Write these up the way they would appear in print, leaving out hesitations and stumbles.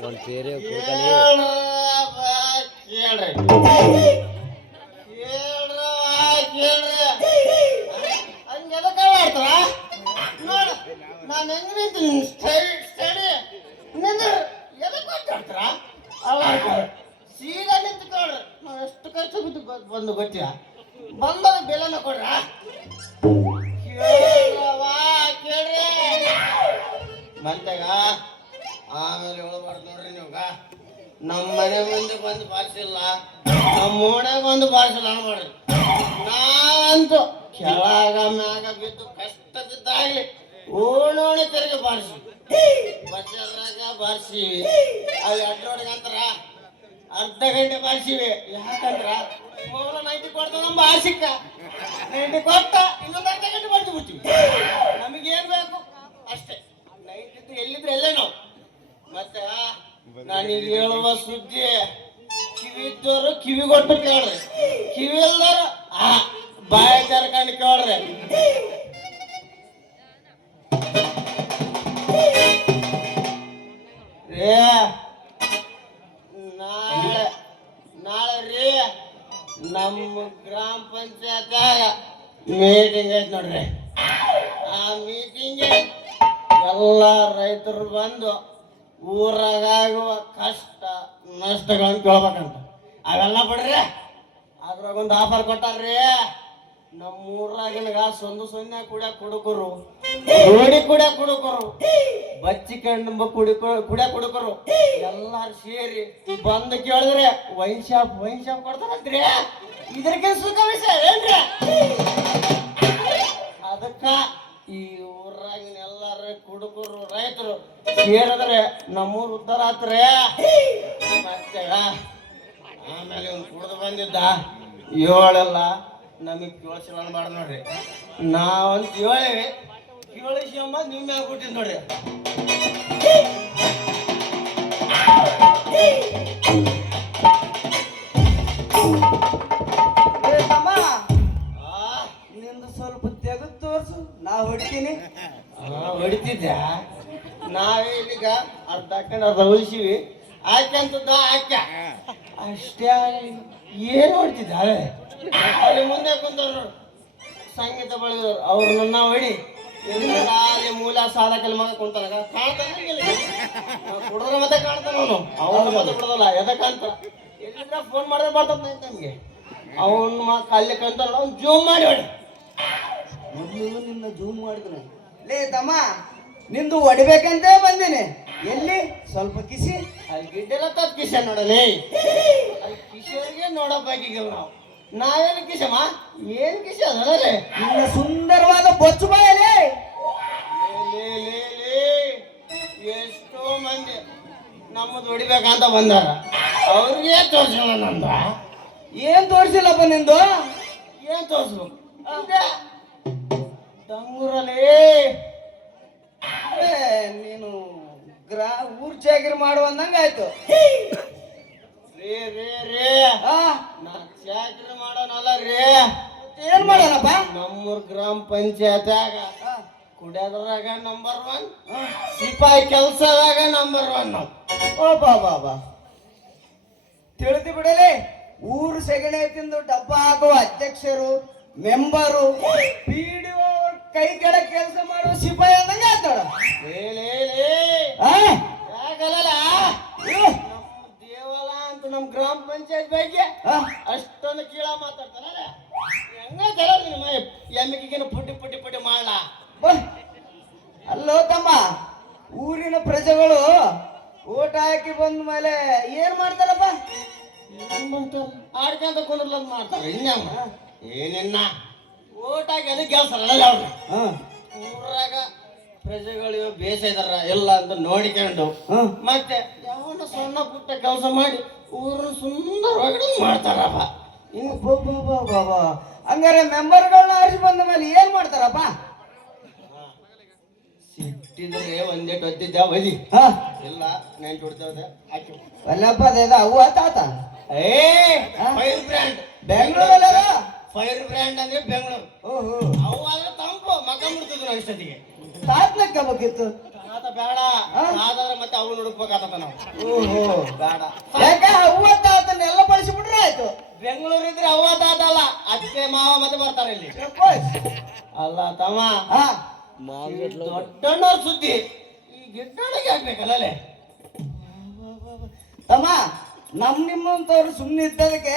ಒಂದು ಬೇರೆ ನಾನು ಹೆಂಗ್ ನಿಂತೀನಿ ಸ್ಟಡಿ ಎದಕ್ಕೆ ಮಾತಾಡ್ತಾರ ಸೀದಾ ನಿಂತ್ಕೊಳ್ರಿ ನಾವು ಎಷ್ಟು ಖರ್ಚು ಬಿದ್ದು ಬಂದು ಗೊತ್ತಿಲ್ಲ ಬಂದಾಗ ಬೆಲೆನ ಕೊಡ್ರ ಕೇಳ್ರಿ ಬಂತಾಗ ಆಮೇಲೆ ಹೇಳ್ಬಾರ್ದು ನೋಡ್ರಿ ನೀವಾಗ ನಮ್ಮ ಮನೆ ಮುಂದೆ ಬಂದು ಬಾರಿಸಿಲ್ಲ ನಮ್ಮ ಓಣ್ಯಾಗ ಬಂದು ಬಾರಿಸಿಲ್ಲ ಅನ್ಬೇಡ್ರಿ ನಾವಂತೂ ಕೆಳಗ ಮ್ಯಾಗ ಬಿದ್ದು ಕಷ್ಟದಿದ್ದಾಗಲಿ ಓಣೋಣಿ ತೆರಿಗೆ ಬಾರಿಸಿ ಬಜಾರಾಗ ಬಾರಿಸಿವಿ ಅಲ್ಲಿ ಅಡ್ಡೋಡಿಗೆ ಅಂತಾರ ಅರ್ಧ ಗಂಟೆ ಬಾರಿಸಿವಿ ಯಾಕಂದ್ರ ಮೊದಲ ನೈಂಟಿ ಕೊಡ್ತಾವ ನಮ್ಮ ಆಸಿಕ್ಕ ನೈಂಟಿ ಕೊಟ್ಟ ಇನ್ನೊಂದು ಅರ್ಧ ಗಂಟೆ ಬರ್ತು ಬಿಡ್ತೀವಿ ನಮಗೇನು ಬೇಕು ಅಷ್ಟೇ ನೈಂಟಿ ಎಲ್ಲಿದ್ರೆ ಎಲ್ಲೇ ನಾವು ಮತ್ತೆ ನಾನೀಗ ಹೇಳುವ ಸುದ್ದಿ ಕಿವಿ ಇದ್ದವರು ಕಿವಿ ಕೊಟ್ಟು ಕೇಳ್ರಿ ಕಿವಿ ಇಲ್ದವರು ಬಾಯಿ ತೆರ್ಕೊಂಡು ಕೇಳ್ರಿ ನಾಳೆ ರೀ ನಮ್ಮ ಗ್ರಾಮ ಪಂಚಾಯತ್ಯಾಗ ಮೀಟಿಂಗ್ ಐತೆ ನೋಡ್ರಿ ಆ ಮೀಟಿಂಗ್ ಎಲ್ಲ ರೈತರು ಬಂದು ಊರಾಗುವ ಕಷ್ಟ ನಷ್ಟಗಳನ್ನು ಕೇಳ್ಬೇಕಂತ ಅವೆಲ್ಲ ಬಿಡ್ರಿ ಅದ್ರಾಗ ಒಂದು ಆಫರ್ ಕೊಟ್ಟಾರ್ರಿ ನಮ್ಮ ಊರಾಗಿನಗ ಸೊನ್ನೆ ಕುಡಿಯ ಕುಡುಕರು ರೋಡಿ ಕುಡಿಯ ಕುಡುಕರು ಬಚ್ಚಿ ಕಂಡು ಕುಡಿಯ ಕುಡುಕರು ಎಲ್ಲಾರು ಸೇರಿ ಬಂದು ಕೇಳಿದ್ರೆ ವೈನ್ ಶಾಪ್ ಕೊಡ್ತಾರಂತ್ರಿ ಇದ್ರಕ್ಕೆ ಸುಖ ವಿಷಯ ಏನ್ರಿ ಅದಕ್ಕ ಈ ಊರಾಗಿನ ಎಲ್ಲಾರು ಕುಡುಕರು ರೈತರು ಸೇರಿದ್ರೆ ನಮ್ಮೂರು ಉದ್ಧಾರ ಆತ್ರಿ ಮತ್ತೆ ಆಮೇಲೆ ಇವ್ನು ಕುಡ್ದು ಬಂದಿದ್ದ ಏಳೆಲ್ಲ ನಮಗೆ ಕೇಳಿಸಿಲ್ಲ ಮಾಡಿ ನೋಡ್ರಿ ನಾವಂತ ಹೇಳಿವಿ ಕೇಳಿಸಿ ಎಂಬ ನಿಮ್ಮ ಆಗ್ಬಿಟ್ಟಿದ್ ನೋಡ್ರಿ ನಿಂದು ಸ್ವಲ್ಪ ತೆಗೆದು ತೋರ್ಸು ನಾ ಹೊಡಿತೀನಿ ಹೊಡಿತಿದ್ದ ನಾವೇ ಇಲ್ಲಿಗ ಅರ್ಧ ಹಾಕೊಂಡು ಅರ್ಧ ಉಳಿಸಿವಿ ಆಯ್ಕಂತದ್ದ ಆಯ್ಕ ಅಷ್ಟೇ ಏನು ಹೊಡ್ತಿದ್ದ ಅಲ್ಲಿ ಮುಂದೆ ಕುಂತವ್ರು ಸಂಗೀತ ಬೆಳೆದವ್ರು ಅವ್ರು ನನ್ನ ಹೊಡಿ ಅಲ್ಲಿ ಮೂಲ ಸಾಧಕಲ್ಲಿ ಮಗ ಕುಂತಾನ ಕಾಣ್ತಾನೆ ಕುಡಿದ್ರೆ ಮತ್ತೆ ಕಾಣ್ತಾನ ಅವನು ಮತ್ತೆ ಬಿಡೋದಲ್ಲ ಎದಕ್ಕಂತ ಎಲ್ಲಿಂದ ಫೋನ್ ಮಾಡಿದ್ರೆ ಬರ್ತದ ನಮ್ಗೆ ಅವನು ಅಲ್ಲಿ ಕಂತಾನ ಅವ್ನು ಜೂಮ್ ಮಾಡಿ ಹೊಡಿ ಮೊದಲು ನಿನ್ನ ಜೂಮ್ ಮಾಡಿದ್ರು ಲೇ ತಮ್ಮ ನಿಂದು ಹೊಡಿಬೇಕಂತ ಬಂದೇನೆ ಎಲ್ಲಿ ಸ್ವಲ್ಪ ಕಿಸಿ ಅಲ್ಲಿ ಗಿಡ್ಡೆಲ್ಲ ತಪ್ಪು ಕಿಶ ನೋಡಲಿ ಅಲ್ಲಿ ಕಿಶೋರಿಗೆ ನೋಡಪ್ಪಾಗಿಲ್ಲ ನಾವೇನು ಕಿಶಮ್ಮ ಏನು ಕಿಶ ಅದರಲ್ಲೇ ನಿನ್ನ ಸುಂದರವಾದ ಬೊಚ್ಚು ಬಾಯಲೇ ಎಷ್ಟೋ ಮಂದಿ ನಮ್ಮದು ಹೊಡಿಬೇಕಂತ ಬಂದಾರ ಅವ್ರಿಗೆ ತೋರಿಸೋಣ ನಂದ ಏನ್ ತೋರಿಸಿಲ್ಲಪ್ಪ ನಿಂದು ಏನ್ ತೋರಿಸ್ಬೇಕು ಡಂಗೂರಲ್ಲಿ ನೀನು ಊರ್ ಚಾಕಿರಿ ಮಾಡುವಂದಂಗ ಆಯ್ತು ನಾ ಚಾಕ್ರಿ ಮಾಡೋನಲ್ಲ ರೀ ಏನ್ ಮಾಡೋಣಪ್ಪ ನಮ್ಮೂರ್ ಗ್ರಾಮ ಪಂಚಾಯತ್ಯಾಗ ಕುಡಿಯೋದ್ರಾಗ ನಂಬರ್ 1 ಸಿಪಾಯಿ ಕೆಲ್ಸದಾಗ ನಂಬರ್ 1 ನಾವು ಓ ಬಾಬಾ ತಿಳಿದು ಬಿಡಲಿ ಊರು ಸೆಗಣಿ ತಿಂದು ಡಬ್ಬ ಹಾಕುವ ಅಧ್ಯಕ್ಷರು ಮೆಂಬರು PDO ಕೈ ಕೆಳಗೆ ಕೆಲಸ ಮಾಡುವ ಸಿಪಾಯಿ ಅಂದಂಗ ಆಯ್ತಾಳ ಯಾಕಲ್ಲ ನಮ್ಮ ದೇವಲ ಅಂತ ನಮ್ಮ ಗ್ರಾಮ ಪಂಚಾಯತ್ ಬಗ್ಗೆ ಅಷ್ಟೊಂದು ಕೀಳ ಮಾತಾಡ್ತಾರಲ್ಲ ಹೆಂಗ ನಿಮ್ಮ ಎಮ್ಮಿಗಿನ ಪುಟ್ಟಿ ಮಾಡ ಅಲ್ಲೋ ತಮ್ಮ ಊರಿನ ಪ್ರಜೆಗಳು ಓಟ್ ಹಾಕಿ ಬಂದ ಮೇಲೆ ಏನ್ ಮಾಡ್ತಾರಪ್ಪ ಆಡ್ಕೊಂತ ಕುಂದ್ರಲ್ಲ ಮಾಡ್ತಾರೆ ಇನ್ಯಮ್ಮ ಏನಿನ್ನ ಓಟ್ ಹಾಕಿ ಅದಕ್ಕೆ ಕೆಲಸಲ್ಲ ಅವ್ರು ಊರಾಗ ಪ್ರಜೆಗಳು ಬೇಸ ಇದಾರ ಎಲ್ಲ ಅಂತ ನೋಡಿಕೊಂಡು ಮತ್ತೆ ಯಾವನ್ನ ಸಣ್ಣ ಪುಟ್ಟ ಕೆಲಸ ಮಾಡಿ ಊರನ್ನ ಸುಂದರವಾಗಿ ಮಾಡ್ತಾರಪ್ಪ ಹಂಗಾರೆ ಮೆಂಬರ್ಗಳನ್ನ ಆರಿಸಿ ಬಂದ ಮೇಲೆ ಏನ್ ಮಾಡ್ತಾರಪ್ಪ ಸಿಟ್ಟಿದ್ರೆ ಒಂದೇಟು ಹೊತ್ತಿದ್ದ ಒಲಿ ಇಲ್ಲ ನೆಂಟು ಹೊಡ್ತೇವೆ ಅಲ್ಲಪ್ಪ ಅದೇದ ಅವು ಆತ ಫೈರ್ ಬ್ರ್ಯಾಂಡ್ ಬೆಂಗಳೂರಲ್ಲ. ಫೈರ್ ಬ್ರ್ಯಾಂಡ್ ಅಂದ್ರೆ ಬೆಂಗಳೂರು. ಓಹೋ, ಅವು ಆದ್ರೆ ತಂಪು ಮಕ್ಕ ಮುಡ್ತಿದ್ವು ನಾವು ಇಷ್ಟೊತ್ತಿಗೆ. ತಾತ್ಲಕ್ಕ ಬೇಕಿತ್ತು. ಆತ ಬೇಡ ಆದ್ರೆ ಮತ್ತೆ ಅವು ಹುಡುಕ್ಬೇಕಾಗತ್ತ ನಾವು. ಓಹೋ, ಬೇಡ. ಯಾಕ ಅವತ್ತ ಅದನ್ನೆಲ್ಲ ಬಳಸಿಬಿಟ್ರೆ ಆಯ್ತು. ಬೆಂಗಳೂರು ಇದ್ರೆ ಅವತ್ತಲ್ಲ ಅತ್ತೆ ಮಾವ ಮತ್ತೆ ಬರ್ತಾರೆ ಇಲ್ಲಿ. ಅಲ್ಲ ತಮ್ಮ, ಹಾ, ದೊಡ್ಡಣ್ಣವ್ರ ಸುದ್ದಿ ಈ ಗಿಡ್ಡೊಳಗೆ ಆಗ್ಬೇಕಲ್ಲ ಅಲ್ಲೇ. ತಮ್ಮ, ನಿಮ್ಮಂತವ್ರು ಸುಮ್ಮನೆ ಇದ್ದದಕ್ಕೆ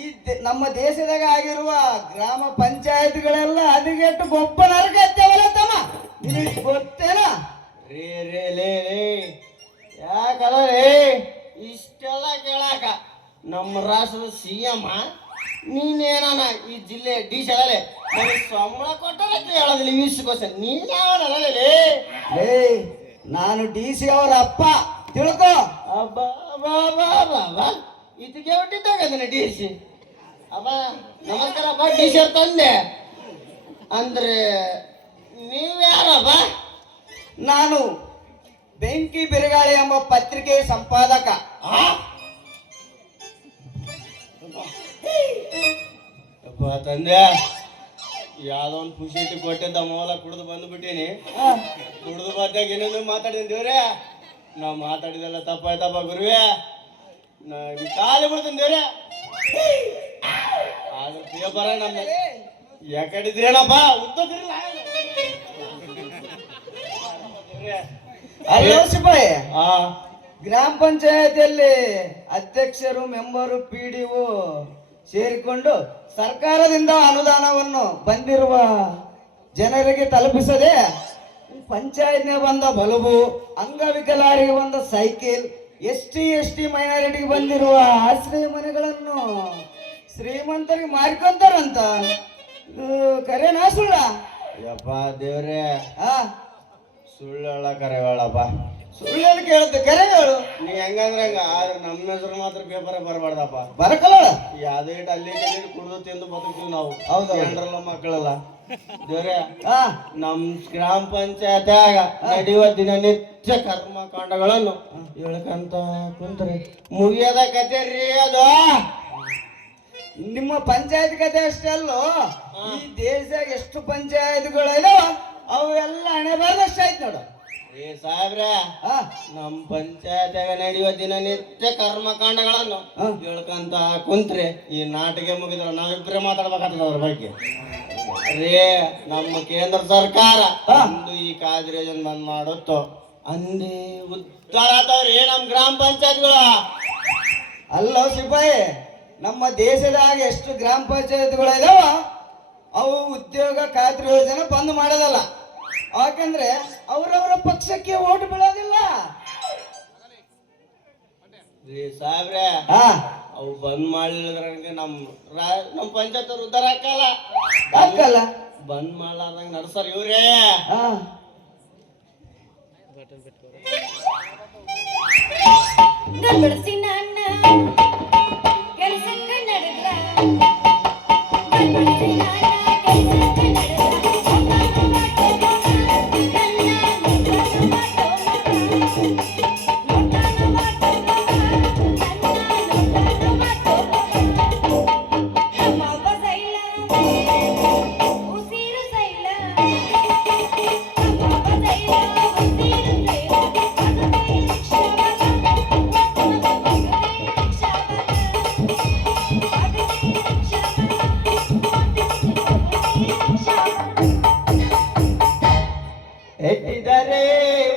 ಈ ನಮ್ಮ ದೇಶದಾಗ ಆಗಿರುವ ಗ್ರಾಮ ಪಂಚಾಯತ್ಗಳೆಲ್ಲ ಹದಗೆಟ್ಟು ಗೊಬ್ಬ ನರಕ ಹತ್ತವಲ್ಲ ತಮ್ಮ. ನಿನಗೆ ಗೊತ್ತೇನ? ರೇ ರೇ ಲೇ ರೇ ಯಾಕಲ್ಲ ರೇ ಇಷ್ಟೆಲ್ಲ ಕೇಳಾಕ ನಮ್ಮ ರಾಷ್ಟ್ರದ CM ನೀನೇನ ಈ ಜಿಲ್ಲೆ DC ಅಲ್ಲೇ ನನಗೆ ಸಂಬಳ ಕೊಟ್ಟರೆ ಹೇಳೋದಿಲ್ಲ ವಿಷಯಕ್ಕೋಸ್ಕರ ನೀನ್ ಯಾವನಲ್ಲ ಲೇ, ನಾನು DC ಅವರ ಅಪ್ಪ, ತಿಳ್ಕೊ. ಅಬ್ಬಾ ಇದಕ್ಕೆ ಹೊಟ್ಟಿದ್ದಾಗ DC. ಅಬ್ಬ ನಮಸ್ಕಾರ ಅಪ್ಪ, DC ಅವ್ರ ತಂದೆ ಅಂದ್ರೆ ನೀವು ಯಾರಪ್ಪ? ನಾನು ಬೆಂಕಿ ಬಿರುಗಾಳಿ ಎಂಬ ಪತ್ರಿಕೆಯ ಸಂಪಾದಕ. ಅಪ್ಪ ತಂದೆ, ಯಾವ್ದೋ ಒಂದು ಖುಷಿ ಇಟ್ಟು ಕೊಟ್ಟಿದ್ದ ಮೂಲ ಕುಡಿದು ಬಂದ್ಬಿಟ್ಟೀನಿ. ಕುಡಿದು ಬಂದಾಗ ಏನೇನು ಮಾತಾಡಿದ್ದೀನಿ ದೇವ್ರೆ. ನಾವು ಮಾತಾಡಿದೆಲ್ಲ ತಪ್ಪಾಯ್ತಪ್ಪ ಗುರುವೇ. ಕಾಲು ಬಿಡ್ತೀನಿ ದೇವ್ರೆ. ಆದ್ರೆ ಪೇಪರ ನಮ್ಮ ಯಾಕಡಿದ್ರೇನಪ್ಪ ಉದ್ದದಿರಲ್ಲ. ಅಲ್ಲೋ ಸಿಪಾಯಿ, ಹಾ, ಗ್ರಾಮ ಪಂಚಾಯತಿಯಲ್ಲಿ ಅಧ್ಯಕ್ಷರು, ಮೆಂಬರು, PDO ಸೇರಿಕೊಂಡು ಸರ್ಕಾರದಿಂದ ಅನುದಾನವನ್ನು ಬಂದಿರುವ ಜನರಿಗೆ ತಲುಪಿಸದೆ ಪಂಚಾಯತ್ಗೆ ಬಂದ ಬಲ್ಬು, ಅಂಗವಿಕಲರಿಗೆ ಬಂದ ಸೈಕಲ್, ST ಮೈನಾರಿಟಿಗೆ ಬಂದಿರುವ ಆಶ್ರಯ ಮನೆಗಳನ್ನು ಶ್ರೀಮಂತರಿಗೆ ಮಾರಿಕೊಂತಾರಂತ. ಕರೆನಾ ಸುಳ್ಳ? ಯಪ್ಪ ದೇವ್ರೆ, ಹಾ, ಸುಳ್ಳು ಹೇಳ ಕರೆ ಹೇಳಪ್ಪ. ಸುಳ್ಳು ಕೇಳುತ್ತೆ, ಕರೆ ಹೇಳು. ನೀ ಹೆಂಗಂದ್ರೆ ಹಂಗ, ಆದ್ರೆ ನಮ್ಮ ಹೆಸರು ಮಾತ್ರ ಪೇಪರ್ ಬರಬಾರ್ದಪ್ಪ. ಬರಕಲ್ಲ. ಯಾವ್ದು ಇಟ್ಟು ಅಲ್ಲಿ ಕುಡಿದು ತಿಂದು ಬದುಕ್ತೀವಿ ನಾವು. ಹೌದು. ಜನರಲ್ಲ ಮಕ್ಕಳಲ್ಲ ದೇವ್ರೆ. ಹಾ, ನಮ್ ಗ್ರಾಮ ಪಂಚಾಯತ್ಯಾಗ ನಡೆಯುವ ದಿನನಿತ್ಯ ಕರ್ಮಕಾಂಡಗಳನ್ನು ಹೇಳ್ಕಂತ ಕುಂತ್ರೆ ಮುಗಿಯದ ಕತೆ ರೀ ಅದು. ನಿಮ್ಮ ಪಂಚಾಯತ್ ಕತೆ ಅಷ್ಟೇ ಅಲ್ಲೋ, ಈ ದೇಶದಾಗ ಎಷ್ಟು ಪಂಚಾಯತ್ಗಳಿದಾವ ಅವೆಲ್ಲ ಹಣೆ ಬಾರ್ದಷ್ಟ ಆಯ್ತು ನೋಡು. ಏ ಸಾಹೇಬ್ರೆ, ಹಾ, ನಮ್ ಪಂಚಾಯತ್ಯಾಗ ನಡೆಯುವ ದಿನನಿತ್ಯ ಕರ್ಮಕಾಂಡಗಳನ್ನು ಹೇಳ್ಕಂತ ಕುಂತ್ರೆ ಈ ನಾಟಕ ಮುಗಿದ್ರೆ ನಾವಿಬ್ರೇ ಮಾತಾಡ್ಬೇಕಾಗ್ತದ ಅದ್ರ ಬಗ್ಗೆ. ರೇ, ನಮ್ಮ ಕೇಂದ್ರ ಸರ್ಕಾರ ಒಂದು ಈ ಕಾಯ್ದೆ ಯೋಜನೆ ಬಂದ್ ಮಾಡುತ್ತೋ ಅಂದೇ ಉದ್ದಾರ ಆತವ್ರಿ ನಮ್ ಗ್ರಾಮ ಪಂಚಾಯತ್ಗಳು. ಅಲ್ಲೋ ಸಿಪಾಯಿ, ನಮ್ಮ ದೇಶದಾಗ ಎಷ್ಟು ಗ್ರಾಮ ಪಂಚಾಯತ್ಗಳಿದಾವ ಅವು ಉದ್ಯೋಗ ಖಾತ್ರಿ ಯೋಜನೆ ಬಂದ್ ಮಾಡೋದಲ್ಲ. ಯಾಕಂದ್ರೆ ಅವರವರ ಪಕ್ಷಕ್ಕೆ ಓಟ್ ಬೀಳೋದಿಲ್ಲ. ಸಾಹೇಬ್ರೆ, ಹಾ, ಅವು ಬಂದ್ ಮಾಡ್ಲಿಲ್ಲದ್ರಂಗೆ ನಮ್ ಪಂಚಾಯತ್ ಅವ್ರು ಉದ್ದಾರ ಹಾಕಲ್ಲ. ಹಾಕಲ್ಲ. ಬಂದ್ ಮಾಡ್ಲಾರ್ದಂಗ ನಡ್ಸಾರ ಇವ್ರೇ. ಹಾ, ಗಡ್ಬಡಿಸಿ ನನ್ನ ಕೆಲಸಕ್ಕೆ ನಡೆದ್ರ ಗಡ್ಬಡಿಸಿ ನನ್ನ ಕೆಲಸಕ್ಕೆ ಎಟ್ಟಿದರೆ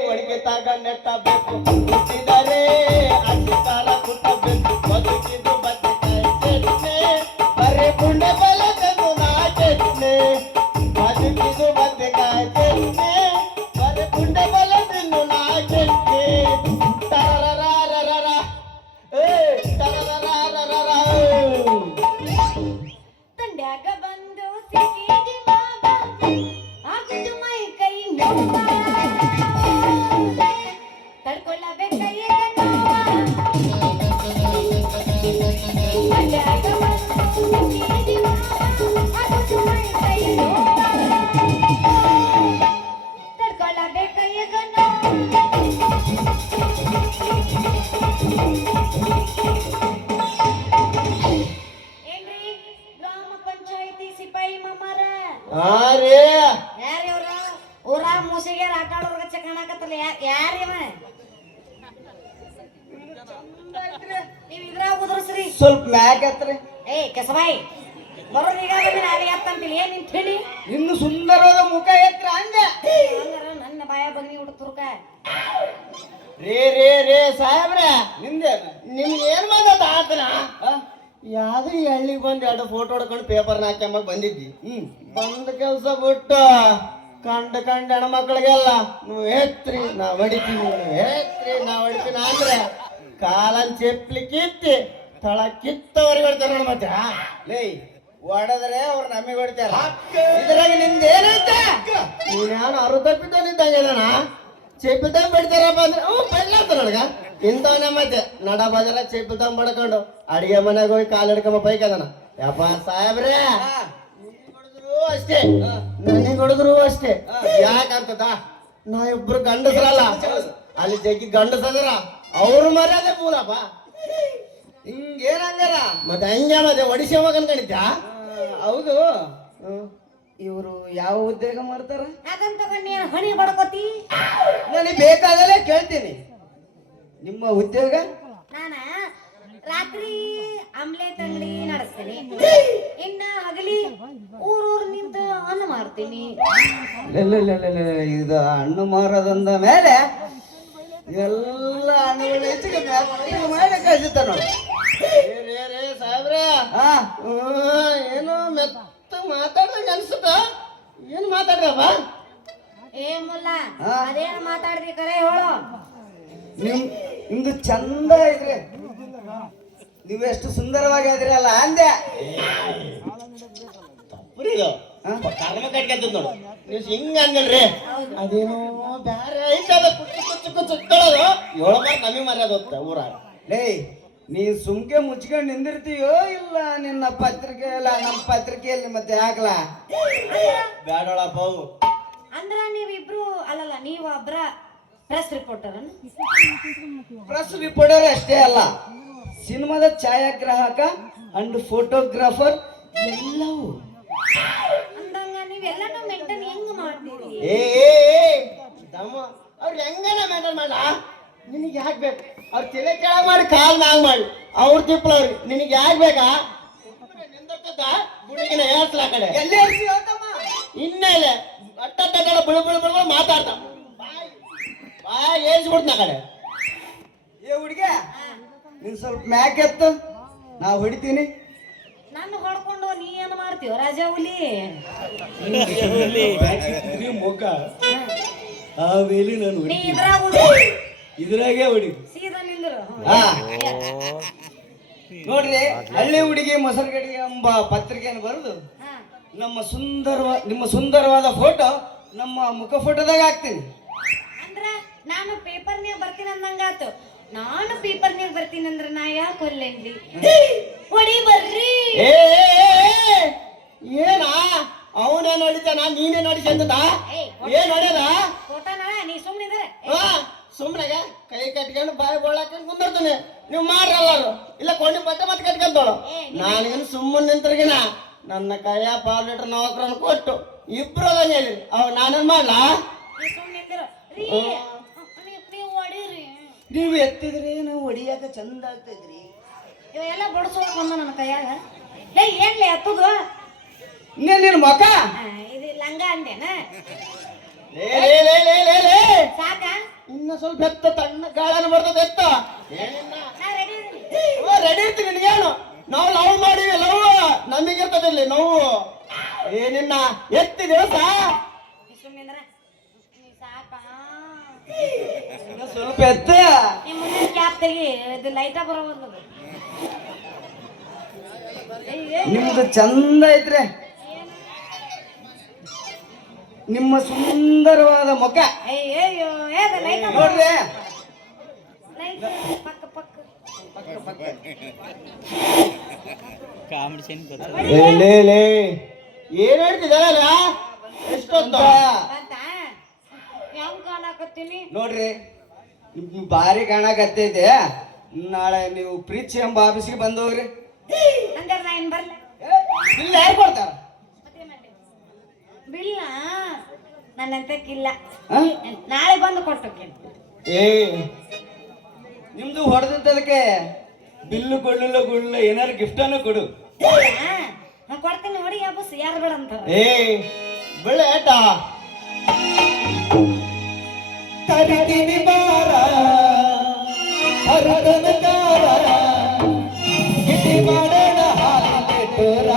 ಒಳಗೆ ತಾಗ ನೆಟ್ಟಬೇಕು, ಹುಟ್ಟಿದರೆ ಅಧಿಕಾರ ಕುಟ್ಟಬೇಕು, ಬದುಕಿದು ಬದಕಾಯಿ ಚೆಟ್ನೆ, ಬರೀ ಪುಂಡೆ ಬಲದನು ನಾ ಚೆಟ್ನೆ, ಬದುಕಿದು ಬದಕಾಯಿ ಚೆಟ್ನೆ, ಬರೀ ಪುಂಡೆ ಬಲದನು ನಾ ಚೆಟ್ನೆ. ಟರರರರರರ, ಏ ಟರರರರರರ. ತಂಡ್ಯಾಗ ಬಂದು ಸಿಕ್ಕಿದಿ ಬಾಬಾ ಆಗಿದ್ದು ಮೈ ಕೈ ನೋವ ತಡ್ಕೊಳ್ಳಬೇಕಯ್ಯ ನೋವ ತಂಡ್ಯಾಗ ಬಂದು ಸಿಕ್ಕಿದಿ ಬಾಬಾ ಹಾ ರೀ ಯಾರು ಇವ್ರು ಊರಾಗ ಮೂಸಿಗೆ ಆಟ ಆಡೋರ್ಗ ಕಾಣಕತ್ತಲ್ಲ ಯಾರು ಇವ ನೀವ್ ಇದ್ರಾಗ ಉದ್ರಸ್ರಿ ಸ್ವಲ್ಪ ಮ್ಯಾಕ್ ಹತ್ರಿ. ಏ ಕೆಸಬಾಯಿ ಬರೋದು ಈಗ ನಾಳೆ ಎತ್ತಂತಿಲ್ಲ ಏನ್ ನಿಂತ ಹೇಳಿ ಇನ್ನು ಸುಂದರವಾದ ಮುಖ ಎತ್ರ ಅಂದೆ. ಹಂಗಾರ ನನ್ನ ಬಾಯ ಬನ್ನಿ ಹುಡುಗ ರೇ ಸಾಹೇಬ್ರೆ ನಿಂದೆ ನಿಮ್ಗೆ ಏನ್ ಬಂದ ಆತನ ಯಾವ್ದು ಹಳ್ಳಿಗೆ ಬಂದು ಎರಡು ಫೋಟೋ ಹೊಡ್ಕೊಂಡು ಪೇಪರ್ನ ಹಾಕ್ಯಂಬ ಬಂದಿದ್ದಿ ಬಂದ ಕೆಲಸ ಬಿಟ್ಟು ಕಂಡ ಹೆಣ್ಮಕ್ಳಿಗೆಲ್ಲ ನೀವು ಎತ್ರಿ ನಾ ಹೊಡಿತೀವಿ ಅಂದ್ರೆ ಕಾಲನ್ ಚೆಪ್ಲಿ ಕಿತ್ತಿ ತಳ ಕಿತ್ತವ್ರಿಗೆ ಹೊಡ್ತಾರ ನೋಡ ಮತ್ತೆ ಲೇ ಹೊಡೆದ್ರೆ ಅವ್ರು ನಮಗೆ ಹೊಡಿತಾರ. ಇದ್ರಾಗ ನಿಮ್ದೇನೈತೆ ನೀನ್ಯಾನು ಅರು ತಪ್ಪಿದ್ದನಿದ್ದಂಗೆನ ಚೆಪ್ಪಿದ್ದ ಬಿಡ್ತಾರಪ್ಪ ಅಂದ್ರೆ ಬೆಳ್ಳಾತ ನನಗ ಇಂಥವನೇ ಮತ್ತೆ ನಡ ಬಜಾರ ಚೆಪ್ಪಿದ್ದ ಬಡ್ಕೊಂಡು ಅಡಿಗೆ ಮನೆಗೆ ಹೋಗಿ ಕಾಲು ಹಿಡ್ಕೊಂಬ ಬೈಕದನ ಯಪ್ಪ ಸಾಹೇಬ್ರೆ ಅಷ್ಟೇ ನನಗೆ ಹೊಡೆದ್ರು ಅಷ್ಟೇ ಯಾಕಂತದ ನಾ ಇಬ್ರು ಗಂಡಸ್ರಲ್ಲ ಅಲ್ಲಿ ಜಗ್ಗಿ ಗಂಡಸದ್ರ ಅವ್ರ ಮರ್ಯಾದೆ ಮೂಲಪ್ಪ ಹಿಂಗೇನಂಗಾರ ಮತ್ತೆ ಹಂಗೆ ಮತ್ತೆ ಒಡಿಸಿ ಮಗನ್ ಕಣಿತ್ಯಾ ಹೌದು. ಇವರು ಯಾವ ಉದ್ಯೋಗ ಮಾಡ್ತಾರ? ಅದನ್ನ ತಗೊಂಡು ನೀನು ಹಣಿ ಬಡ್ಕೋತಿ ನನಗೆ ಬೇಕಾದಲ್ಲೇ ಕೇಳ್ತೀನಿ. ನಿಮ್ಮ ಉದ್ಯೋಗ? ನಾನ ರಾತ್ರಿ ಆಮ್ಲೆಟ್ ಅಂಗಡಿ ನಡೆಸ್ತೀನಿ ಇನ್ನ ಹಗಲಿ ಊರೂರ್ ನಿಂತು ಅನ್ನ ಮಾಡ್ತೀನಿ. ಇದು ಹಣ್ಣು ಮಾರೋದಂದ ಮೇಲೆ ಎಲ್ಲ ಹಣ್ಣುಗಳು ಹೆಚ್ಚಿಗೆ ಮಾಡಿ ಕಳಿಸುತ್ತ ನೋಡಿ. ಸಾಹೇಬ್ರೆ ಹಾ ಏನೋ ಮೆತ್ತ ಮಾತಾಡ್ದಂಗ ಅನ್ಸುತ್ತ ಏನ್ ಮಾತಾಡ್ರಪ್ಪ ಏ ಮುಲ್ಲ ಅದೇನು ಮಾತಾಡ್ದಿ ಕರೆ ಹೇಳು ನಿಮ್ದು ಚಂದ ಇದ್ರಿ, ನೀವೆಷ್ಟು ಸುಂದರವಾಗಿ ಅದಿರಲ್ಲ ಅಂದೆ. ಪುರಿದು ಕರ್ಮ ಕಟ್ಕೊಂತದ್ ನೋಡು ನೀವು ಹಿಂಗ ಅಂಗಲ್ರಿ ಅದೇನೋ ಬ್ಯಾರೆ ಐತೆ ಅದ ಕುಚ್ಚು ಕುಚ್ಚು ಕುಚ್ಚು ಕೇಳೋದು ಏಳು ಬಾರ್ ನಮಗೆ ಮರ್ಯಾದ ಹೋಗ್ತ ಊರಾಗ. ಲೇ ನೀ ಸುಮ್ಕೆ ಮುಚ್ಕೊಂಡು ನಿಂದಿರ್ತೀಯೋ ಇಲ್ಲ ನಿನ್ನ ಪತ್ರಿಕೆ ಇಲ್ಲ ನಮ್ಮ ಪತ್ರಿಕೆಯಲ್ಲಿ ಮತ್ತೆ ಹಾಕ್ಲಾ? ಬ್ಯಾಡೋಳಪ್ಪ ಅವು ಅಂದ್ರ ನೀವಿಬ್ರು ಅಲ್ಲಲ್ಲ ನೀವು ಒಬ್ರ ಪ್ರೆಸ್ ರಿಪೋರ್ಟರ್ ಪ್ರೆಸ್ ರಿಪೋರ್ಟರ್ ಅಷ್ಟೇ ಅಲ್ಲ, ಸಿನಿಮಾದ ಛಾಯಾಗ್ರಾಹಕ ಅಂಡ್ ಫೋಟೋಗ್ರಾಫರ್ ಎಲ್ಲವೂ. ಅಂದಂಗ ನೀವೆಲ್ಲನೂ ಮೆಂಟೇನ್ ಹೆಂಗ್ ಮಾಡ್ತೀರಿ? ದಮ್ಮ ಅವ್ರು ಹೆಂಗನ ಮೇಂಟೈನ್ ಮಾಡಲ್ಲ ನಿನಗೆ ಯಾಕೆ ಬೇಕು? ಅವ್ರ ತಲೆ ಕೆಳಗೆ ಮಾಡಿ ಕಾಲ್ ಮ್ಯಾಗ ಮಾಡಿ ಅವ್ರ ತಿಪ್ಪಳವ್ರಿ ನಿನಗೆ ಯಾಕೆ ಬೇಕಾ? ನಿಂದಕ್ಕದ ಗುಡಿಗಿನ ಹೇಳ್ಸಲ ಆ ಕಡೆ ಎಲ್ಲೇ ಇನ್ನೇಲೆ ಅಟ್ಟ ಬಿಳು ಬಿಳು ಬಿಳು ಮಾತಾಡ್ತ ಬಾಯ್ ಏಳ್ಸ್ಬಿಡ್ತೀನಿ ಆ ಕಡೆ. ಏ ಹುಡುಗ ನೀನ್ ಸ್ವಲ್ಪ ಮ್ಯಾಕ್ ಎತ್ತು, ನಾ ಹೊಡಿತೀನಿ. ನನ್ನ ಹೊಡ್ಕೊಂಡು ನೀ ಏನ್ ಮಾಡ್ತೀವ ರಾಜ ಹುಲಿ? ಮುಖ ಆಮೇಲೆ ನಾನು ನೀ ಇದ್ರಾಗ ಉಳ್ದು ಇದ್ರಾಗೆ ಹೊಡಿ. ಸೀದಾ ನಿಂದ್ರು. ನೋಡ್ರಿ, ಹಳ್ಳಿ ಹುಡುಗಿ ಮೊಸರುಗಡಿ ಎಂಬ ಪತ್ರಿಕೆಯನ್ನು ಬರೆದು ಹಾ. ನಿಮ್ಮ ಸುಂದರವಾದ ಫೋಟೋ ನಮ್ಮ ಮುಖ ಫೋಟೋದಾಗ ಹಾಕ್ತೀನಿ. ಅಂದ್ರ ನಾನು ಪೇಪರ್ನ್ಯಾಗ ಬರ್ತೀನಿ ಅಂದಂಗಾತು. ನಾನು ಪೇಪರ್ನ್ಯಾಗ ಬರ್ತೀನಿ ಅಂದ್ರ ನಾ ಯಾಕೆ ಹೊಲ್ಲೇನ್ರಿ? ಹೊಡಿ ಬರ್ರಿ. ಏನಾ ಅವನೇನ್ ಹೊಡಿತಾನ ನೀನೇ ನೋಡಿಸಂದ ಏನ್ ಹೊಡ್ಯದ ಫೋಟೋನ ನೀ ಸುಮ್ಮನಿದ್ರೆ ಸುಮ್ನಾಗ ಕೈ ಕಟ್ಕೊಂಡು ಬಾಯಿ ಬೋಳಾಕೊಂಡು ಕುಂದಿರ್ತಾನೆ. ನೀವು ಮಾಡ್ರಲ್ಲಾರು ಇಲ್ಲ ಕೊಂಡಿ ಬಟ್ಟೆ ಮತ್ತೆ ಕಟ್ಕೊಂತೋಳು. ನಾನೇನು ಸುಮ್ಮನೆ ನಿಂತಿರ್ಗಿನ ನನ್ನ ಕೈಯ ಪಾವ್ ಲೀಟರ್ ನೌಕರನ್ನು ಕೊಟ್ಟು ಇಬ್ರು ಅದ ಹೇಳಿ ಅವ್ ನಾನೇನ್ ಮಾಡ್ಲಾ? ನೀ ಸುಮ್ಮನಿದ್ರು ನೀವು ಹೊಡೀರಿ. ನೀವು ಎತ್ತಿದ್ರಿ ನಾವು ಹೊಡಿಯಾಕ ಚಂದ ಆಗ್ತೈತ್ರಿ. ಇವೆಲ್ಲ ಬಡಿಸೋಕ್ ಬಂದ ನನ್ನ ಕೈಯಾಗ. ಏನ್ಲೆ ಎತ್ತುದು? ನಿನ್ನ ಮಕ ಇದು ಲಂಗ ಅಂದೇನ ಸಾಕ? ಇನ್ನ ಸ್ವಲ್ಪ ಎತ್ತ ತಣ್ಣ ಗಾಳನ ಬರ್ತದ ಎತ್ತ ನಾ ರೆಡಿ ರೆಡಿ ಇರ್ತೀನಿ ನಿನಗೇನು ನಾವು ಲವ್ ಮಾಡಿವಿ ಲವ್ ನಮಗಿರ್ತದೆ ಇಲ್ಲಿ ನೋವು ಏನಿನ್ನ ಎತ್ತಿ ದಿವಸ ಸುಮ್ಮನಿದ್ರ ನೀ ಸಾಕ ಸ್ವಲ್ಪ ಎತ್ತ. ನಿಮ್ಮ ಮುಂದಿನ ಕ್ಯಾಪ್ ತೆಗಿ, ಇದು ಲೈಟ ಬರೋವಲ್ಲ. ನಿಮ್ದು ಚಂದ ಐತ್ರಿ, ನಿಮ್ಮ ಸುಂದರವಾದ ಮುಖ ಅಯ್ಯೋ ಲೈಟ ನೋಡ್ರಿ. ಲೈಟ್ ಪಕ್ಕ ಪಕ್ಕ ಏನ್ ಹೇಳ್ತಿದಾರಲ್ಲ ಎಷ್ಟೊಂದ ಅಂತ ಹೆಂಗ್ ಕಾಣಕತ್ತೀನಿ ನೋಡ್ರಿ, ನಿಮ್ ಭಾರಿ ಕಾಣಕತ್ತೈತೆ. ನಾಳೆ ನೀವು ಪ್ರೀತಿ ಎಂಬ ಆಫೀಸ್ಗೆ ಬಂದವ್ರಿ. ಹಂಗಾರ ನಾ ಏನ್ ಬರ್ಲ? ಇಲ್ಲ ಯಾರು ಕೊಡ್ತಾರ? ಮತ್ತೆ ಮಾಡ್ಲಿ? ನನ್ನಂತಕ್ಕಿಲ್ಲ ಆ? ನಾಳೆ ಬಂದು ಕೊಟ್ಟೋಕೇನು ಏ ನಿಮ್ದು ಹೊಡೆದಕ್ಕೆ ಬಿಲ್ಲು ಕೊಡ್ಲಿಲ್ಲ ಏನಾರು ಗಿಫ್ಟನ್ನು ಕೊಡು. ಕೊಡ್ತೀನಿ ನೋಡಿ ಯಾಬಸ್ ಯಾರು ಬೇಡ ಅಂತಾರ ಏ ಬೆಳೆ ಆಟ ಕರಿತೀನಿ ಬಾರ ಹರದನ ಕಾರ ಗಿಟಿ ಮಾಡೋಣ ಹಾಲಿನ